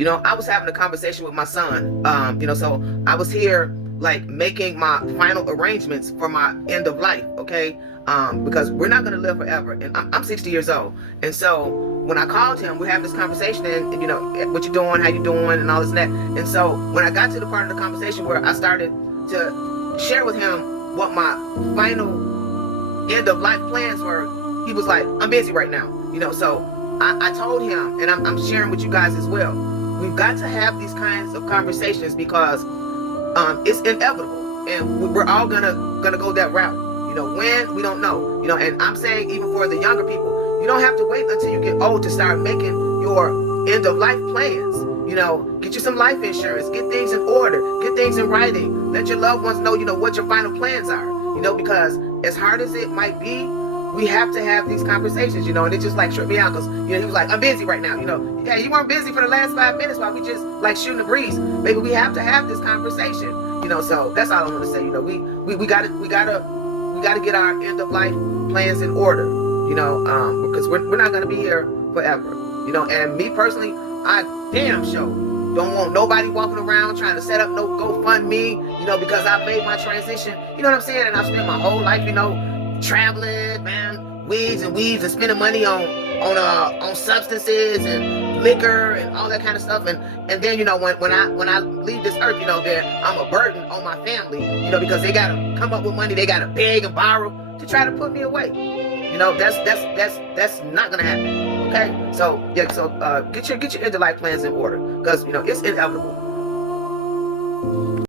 I was having a conversation with my son. So I was here like making my final arrangements for my end of life. Okay. Because we're not going to live forever, and I'm 60 years old. And so when I called him, we have this conversation, and what you doing, how you doing, and all this and that. And so when I got to the part of the conversation where I started to share with him what my final end of life plans were, he was like, "I'm busy right now." So I told him, and I'm sharing with you guys as well. We've got to have these kinds of conversations because it's inevitable, and we're all gonna go that route. When, we don't know. And I'm saying, even for the younger people, you don't have to wait until you get old to start making your end of life plans. Get you some life insurance, get things in order, get things in writing, let your loved ones know, what your final plans are. Because as hard as it might be, we have to have these conversations, and it just like tripped me out because, he was like, "I'm busy right now." Yeah, you weren't busy for the last 5 minutes while we just like shooting the breeze. Maybe we have to have this conversation, so that's all I want to say. We gotta get our end of life plans in order, because we're not gonna be here forever, and me personally, I damn sure don't want nobody walking around trying to set up no GoFundMe, because I made my transition, you know what I'm saying? And I've spent my whole life, traveling, man, wigs and weaves, and spending money on substances and liquor and all that kind of stuff. And then, when I leave this earth, then I'm a burden on my family, because they gotta come up with money, they gotta beg and borrow to try to put me away. That's not gonna happen. Okay, so yeah, get your end of life plans in order, because it's inevitable.